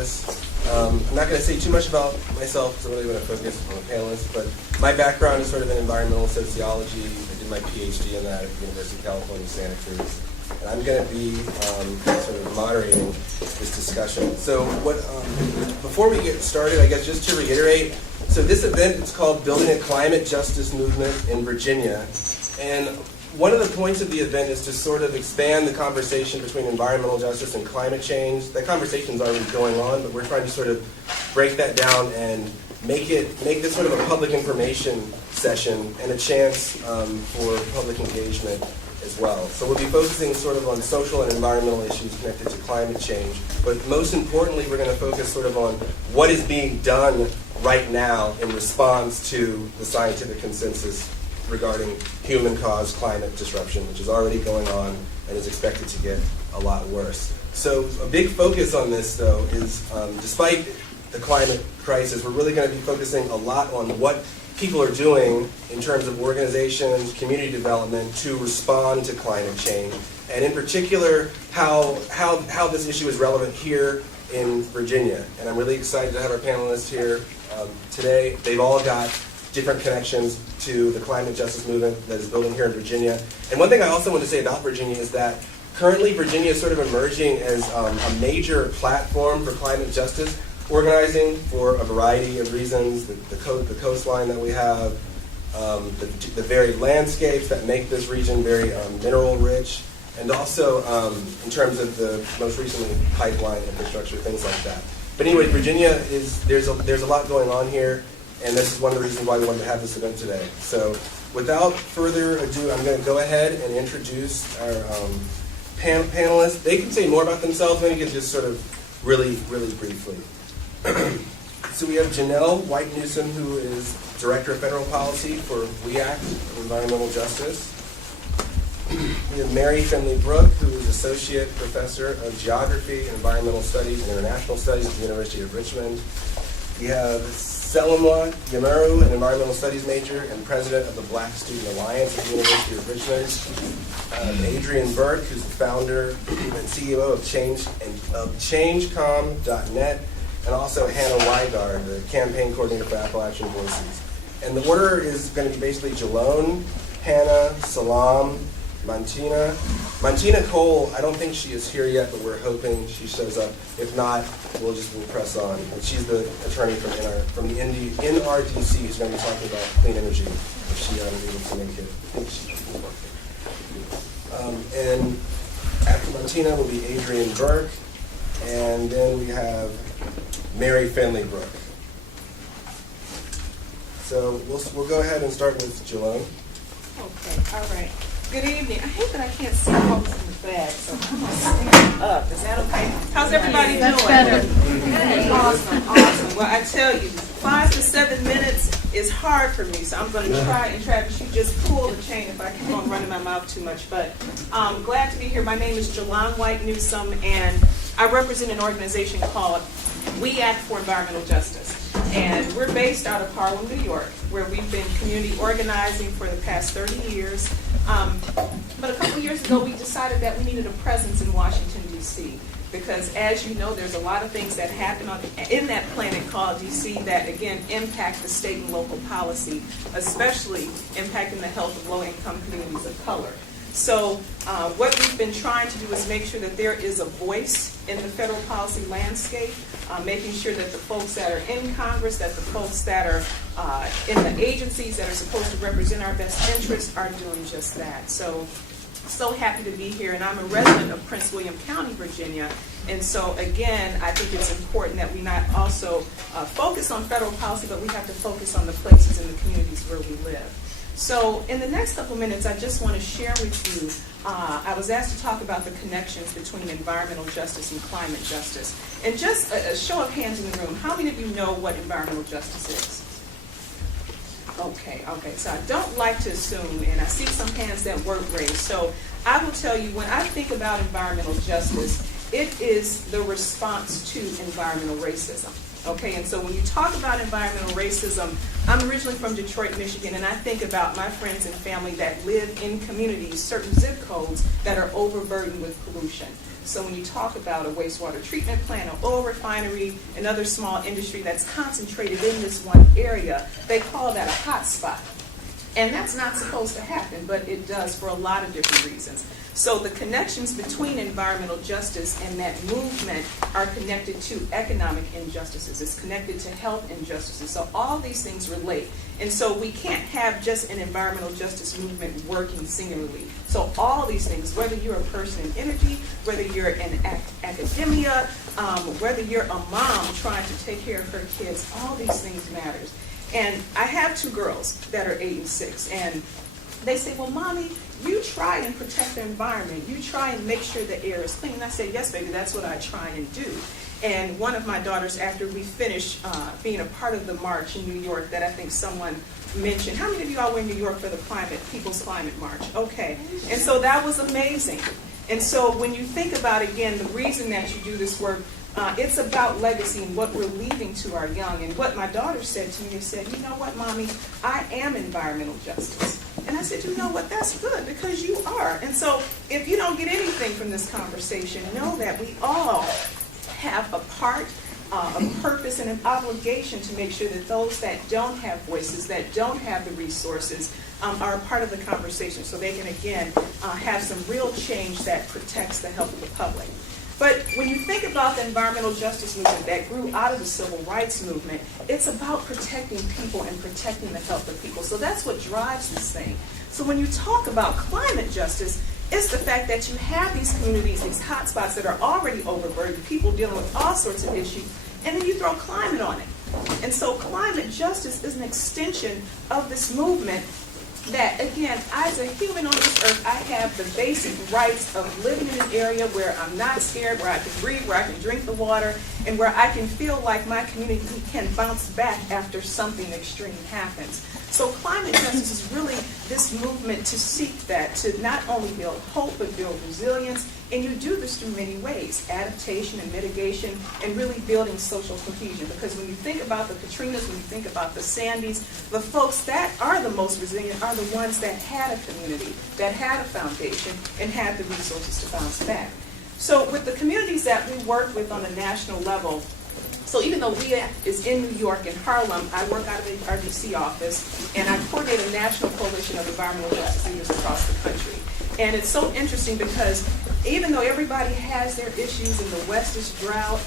Justice. I'm not going to say too much about myself because I really want to focus on the panelists, but my background is sort of in environmental sociology. I did my PhD in that at the University of California, Santa Cruz. And I'm going to be sort of moderating this discussion. So before we get started, I guess just to reiterate, so this event is called Building a Climate Justice Movement in Virginia. And one of the points of the event is to sort of expand the conversation between environmental justice and climate change. That conversation's already going on, but we're trying to sort of break that down and make this sort of a public information session and a chance for public engagement as well. So we'll be focusing sort of on social and environmental issues connected to climate change, but most importantly, we're going to focus sort of on what is being done right now in response to the scientific consensus regarding human-caused climate disruption, which is already going on and is expected to get a lot worse. So a big focus on this, though, is despite the climate crisis, we're really going to be focusing a lot on what people are doing in terms of organizations, community development to respond to climate change, and in particular, how this issue is relevant here in Virginia. And I'm really excited to have our panelists here today. They've all got different connections to the climate justice movement that is building here in Virginia. And one thing I also want to say about Virginia is that currently Virginia is sort of emerging as a major platform for climate justice organizing for a variety of reasons, the coastline that we have, the varied landscapes that make this region very mineral rich, and also in terms of the most recently pipeline infrastructure, things like that. But anyway, Virginia there's a lot going on here, and this is one of the reasons why we wanted to have this event today. So without further ado, I'm going to go ahead and introduce our panelists. They can say more about themselves, maybe just sort of really briefly. So we have Janelle White-Newsome, who is Director of Federal Policy for WE ACT of Environmental Justice. We have Mary Finley Brooke, who is Associate Professor of Geography and Environmental Studies and International Studies at the University of Richmond. We have Selimwa Yamaru, an Environmental Studies major and President of the Black Student Alliance at the University of Richmond. Adrian Burke, who's the founder and CEO of Changecom.net. And also Hannah Weigard, the campaign coordinator for Appalachian Voices. And the order is going to be basically Jalone, Hannah, Salam, Mantina. Mantina Cole, I don't think she is here yet, but we're hoping she shows up. If not, we'll press on. And she's the attorney from the NRDC who's going to be talking about clean energy if she is able to make it. I think she and after Mantina will be Adrian Burke. And then we have Mary Finley Brooke. So we'll go ahead and start with Jalone. Okay, all right. Good evening. I hate that I can't see folks in the back, so I'm going to stand up. Is that okay? How's everybody doing? That's better. Good. Awesome. Well, I tell you, 5 to 7 minutes is hard for me, so I'm going to try, and Travis, you just pull the chain if I keep on running my mouth too much. But I'm glad to be here. My name is Jalone White-Newsome, and I represent an organization called WE ACT for Environmental Justice. And we're based out of Harlem, New York, where we've been community organizing for the past 30 years. But a couple of years ago, we decided that we needed a presence in Washington, D.C., because as you know, there's a lot of things that happen in that planet called D.C. that, again, impact the state and local policy, especially impacting the health of low-income communities of color. So what we've been trying to do is make sure that there is a voice in the federal policy landscape, making sure that the folks that are in Congress, that the folks that are in the agencies that are supposed to represent our best interests are doing just that. So happy to be here, and I'm a resident of Prince William County, Virginia, and so again, I think it's important that we not also focus on federal policy, but we have to focus on the places and the communities where we live. So in the next couple minutes, I just want to share with you, I was asked to talk about the connections between environmental justice and climate justice. And just a show of hands in the room, how many of you know what environmental justice is? Okay, so I don't like to assume, and I see some hands that weren't raised. So I will tell you, when I think about environmental justice, it is the response to environmental racism. Okay, and so when you talk about environmental racism, I'm originally from Detroit, Michigan, and I think about my friends and family that live in communities, certain zip codes that are overburdened with pollution. So when you talk about a wastewater treatment plant, an oil refinery, another small industry that's concentrated in this one area, they call that a hot spot. And that's not supposed to happen, but it does for a lot of different reasons. So the connections between environmental justice and that movement are connected to economic injustices. It's connected to health injustices. So all these things relate. And so we can't have just an environmental justice movement working singularly. So all these things, whether you're a person in energy, whether you're in academia, whether you're a mom trying to take care of her kids, all these things matters. And I have two girls that are 8 and 6, and they say, well, Mommy, you try and protect the environment. You try and make sure the air is clean. And I said, yes, baby, that's what I try and do. And one of my daughters, after we finished being a part of the march in New York that I think someone mentioned, how many of you all were in New York for the People's Climate March? Okay. And so that was amazing. And so when you think about, again, the reason that you do this work, it's about legacy and what we're leaving to our young. And what my daughter said to me is said, you know what, Mommy, I am environmental justice. And I said, you know what, that's good because you are. And so if you don't get anything from this conversation, know that we all have a part, a purpose, and an obligation to make sure that those that don't have voices, that don't have the resources, are a part of the conversation so they can, again, have some real change that protects the health of the public. But when you think about the environmental justice movement that grew out of the civil rights movement, it's about protecting people and protecting the health of people. So that's what drives this thing. So when you talk about climate justice, it's the fact that you have these communities, these hotspots that are already overburdened, people dealing with all sorts of issues, and then you throw climate on it. And so climate justice is an extension of this movement that, again, as a human on this earth, I have the basic rights of living in an area where I'm not scared, where I can breathe, where I can drink the water, and where I can feel like my community can bounce back after something extreme happens. So climate justice is really this movement to seek that, to not only build hope, but build resilience. And you do this through many ways, adaptation and mitigation, and really building social cohesion. Because when you think about the Katrinas, when you think about the Sandys, the folks that are the most resilient are the ones that had a community, that had a foundation, and had the resources to bounce back. So with the communities that we work with on a national level, so even though WEA is in New York and Harlem, I work out of the RDC office, and I coordinate a national coalition of environmental justice leaders across the country. And it's so interesting because even though everybody has their issues, in the West is drought,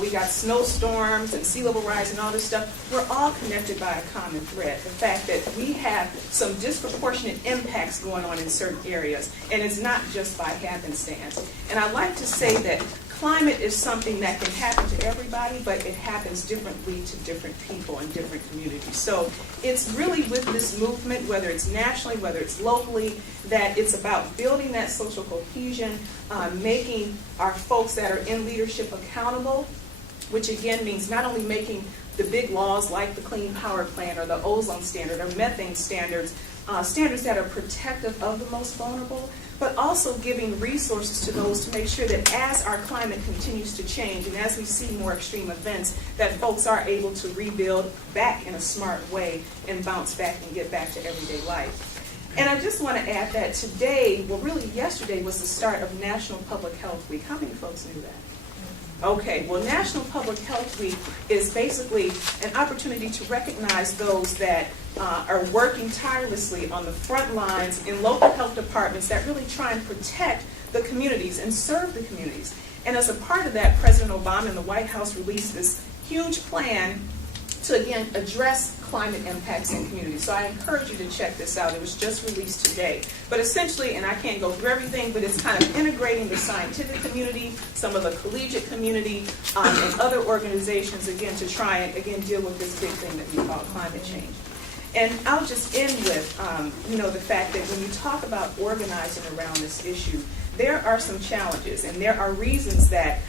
we got snowstorms and sea level rise and all this stuff, we're all connected by a common thread. The fact that we have some disproportionate impacts going on in certain areas, and it's not just by happenstance. And I like to say that climate is something that can happen to everybody, but it happens differently to different people and different communities. So it's really with this movement, whether it's nationally, whether it's locally, that it's about building that social cohesion, making our folks that are in leadership accountable, which again means not only making the big laws like the Clean Power Plan or the ozone standard or methane standards, standards that are protective of the most vulnerable, but also giving resources to those to make sure that as our climate continues to change and as we see more extreme events, that folks are able to rebuild back in a smart way and bounce back and get back to everyday life. And I just want to add that today, well really yesterday was the start of National Public Health Week. How many folks knew that? Okay, well, National Public Health Week is basically an opportunity to recognize those that are working tirelessly on the front lines in local health departments that really try and protect the communities and serve the communities. And as a part of that, President Obama and the White House released this huge plan to, again, address climate impacts in communities. So I encourage you to check this out. It was just released today. But essentially, and I can't go through everything, but it's kind of integrating the scientific community, some of the collegiate community, and other organizations, again, to try and, again, deal with this big thing that we call climate change. And I'll just end with, the fact that when you talk about organizing around this issue, there are some challenges, and there are reasons that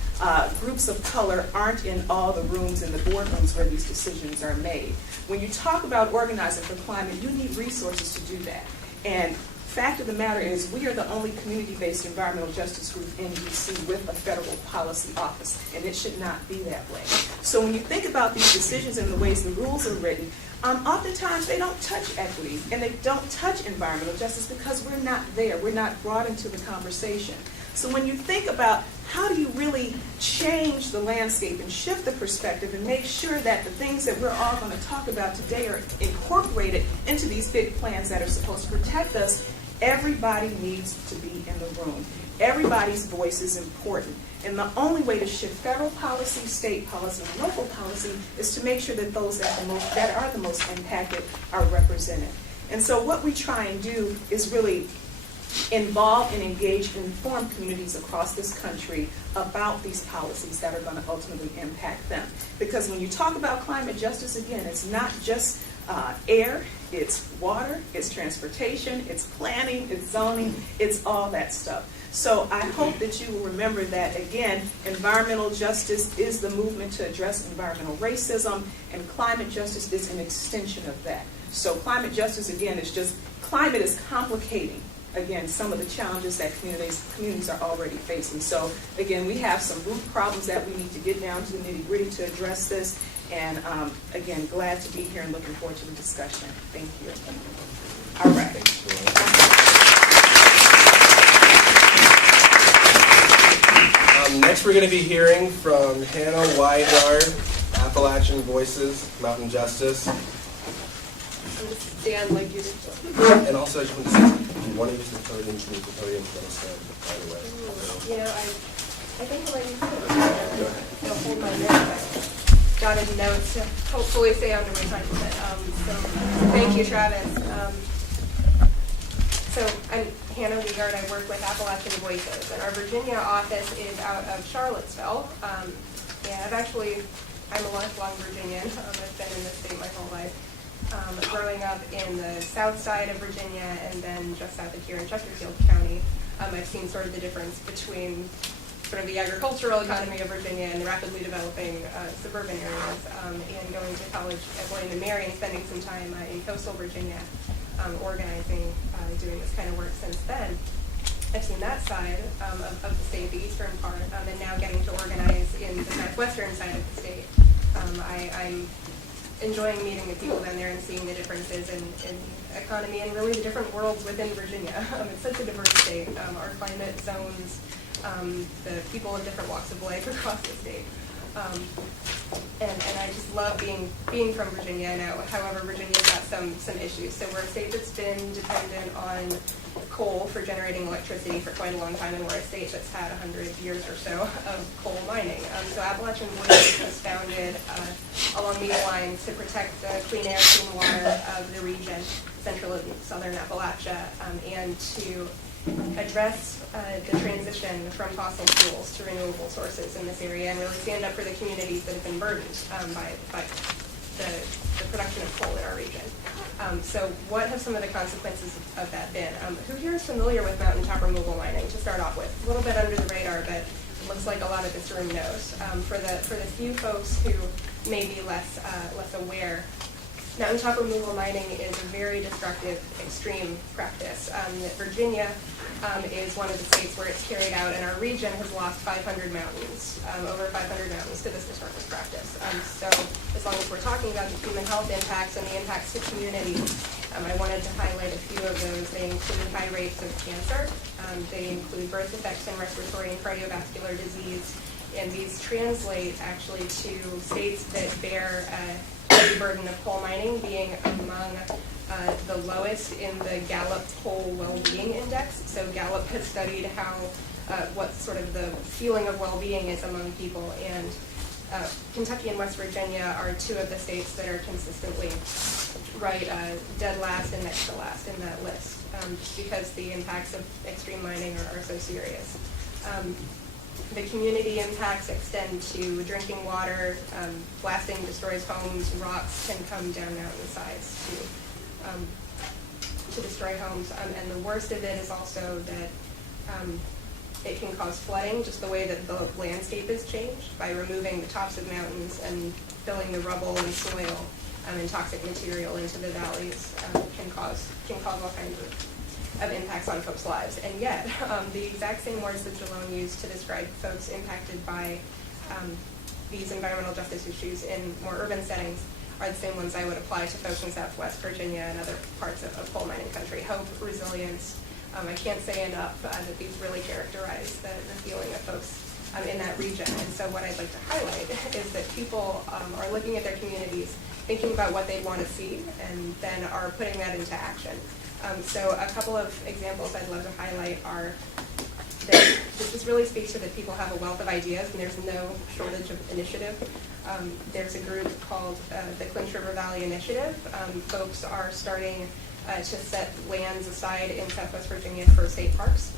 groups of color aren't in all the rooms in the boardrooms where these decisions are made. When you talk about organizing for climate, you need resources to do that. And fact of the matter is we are the only community-based environmental justice group in DC with a federal policy office, and it should not be that way. So when you think about these decisions and the ways the rules are written, oftentimes they don't touch equity and they don't touch environmental justice because we're not there. We're not brought into the conversation. So when you think about how do you really change the landscape and shift the perspective and make sure that the things that we're all going to talk about today are incorporated into these big plans that are supposed to protect us, everybody needs to be in the room. Everybody's voice is important. And the only way to shift federal policy, state policy, and local policy is to make sure that those that are the most impacted are represented. And so what we try and do is really involve and engage and inform communities across this country about these policies that are going to ultimately impact them. Because when you talk about climate justice, again, it's not just air, it's water, it's transportation, it's planning, it's zoning, it's all that stuff. So I hope that you will remember that, again, environmental justice is the movement to address environmental racism, and climate justice is an extension of that. So climate justice, again, is just, climate is complicating, again, some of the challenges that communities are already facing. So again, we have some root problems that we need to get down to the nitty-gritty to address this. And again, glad to be here and looking forward to the discussion. Thank you. All right. Next, we're going to be hearing from Hannah Weidard, Appalachian Voices, Mountain Justice. Stand like you did. And also, I just want to say, if you want to use the podium, you can use the podium, let us know right away. You know, I think I might use it. They'll hold my notes. Jotted notes to hopefully stay under my time limit. So thank you, Travis. So I'm Hannah Weigard. I work with Appalachian Voices, and our Virginia office is out of Charlottesville. And I'm a lifelong Virginian. I've been in this state my whole life. Growing up in the south side of Virginia and then just south of here in Chesterfield County, I've seen sort of the difference between sort of the agricultural economy of Virginia and the rapidly developing suburban areas, and going to college at William & Mary and spending some time in coastal Virginia organizing, doing this kind of work since then. I've seen that side of the state, the eastern part, and now getting to organize in the southwestern side of the state. I'm enjoying meeting the people down there and seeing the differences in economy and really the different worlds within Virginia. It's such a diverse state. Our climate zones, the people of different walks of life across the state. And I just love being from Virginia now. However, Virginia's got some issues. So we're a state that's been dependent on coal for generating electricity for quite a long time, and we're a state that's had 100 years or so of coal mining. So Appalachian Voices was founded along these lines to protect the clean air, clean water of the region, central and southern Appalachia, and to address the transition from fossil fuels to renewable sources in this area and really stand up for the communities that have been burdened by the production of coal in our region. So what have some of the consequences of that been? Who here is familiar with mountaintop removal mining, to start off with? A little bit under the radar, but it looks like a lot of this room knows. For the few folks who may be less aware, mountaintop removal mining is a very destructive, extreme practice. Virginia is one of the states where it's carried out, and our region has lost 500 mountains, over 500 mountains to this destructive practice. So as long as we're talking about the human health impacts and the impacts to communities, I wanted to highlight a few of those. They include high rates of cancer. They include birth defects and respiratory and cardiovascular disease. And these translate actually to states that bear the burden of coal mining being among the lowest in the Gallup Coal Well-Being Index. So Gallup has studied how what sort of the feeling of well-being is among people, and Kentucky and West Virginia are two of the states that are consistently dead last and next to last in that list, just because the impacts of extreme mining are so serious. The community impacts extend to drinking water. Blasting destroys homes. Rocks can come down mountainsides to destroy homes. And the worst of it is also that it can cause flooding, just the way that the landscape is changed by removing the tops of mountains and filling the rubble and soil and toxic material into the valleys. Can cause all kinds of impacts on folks' lives. And yet, the exact same words that Jalone used to describe folks impacted by these environmental justice issues in more urban settings are the same ones I would apply to folks in Southwest Virginia and other parts of coal mining country. Hope, resilience. I can't say enough that these really characterize the feeling of folks in that region. And so what I'd like to highlight is that people are looking at their communities, thinking about what they want to see, and then are putting that into action. So a couple of examples I'd love to highlight are that this just really speaks to that people have a wealth of ideas and there's no shortage of initiative. There's a group called the Clinch River Valley Initiative. Folks are starting to set lands aside in Southwest Virginia for state parks.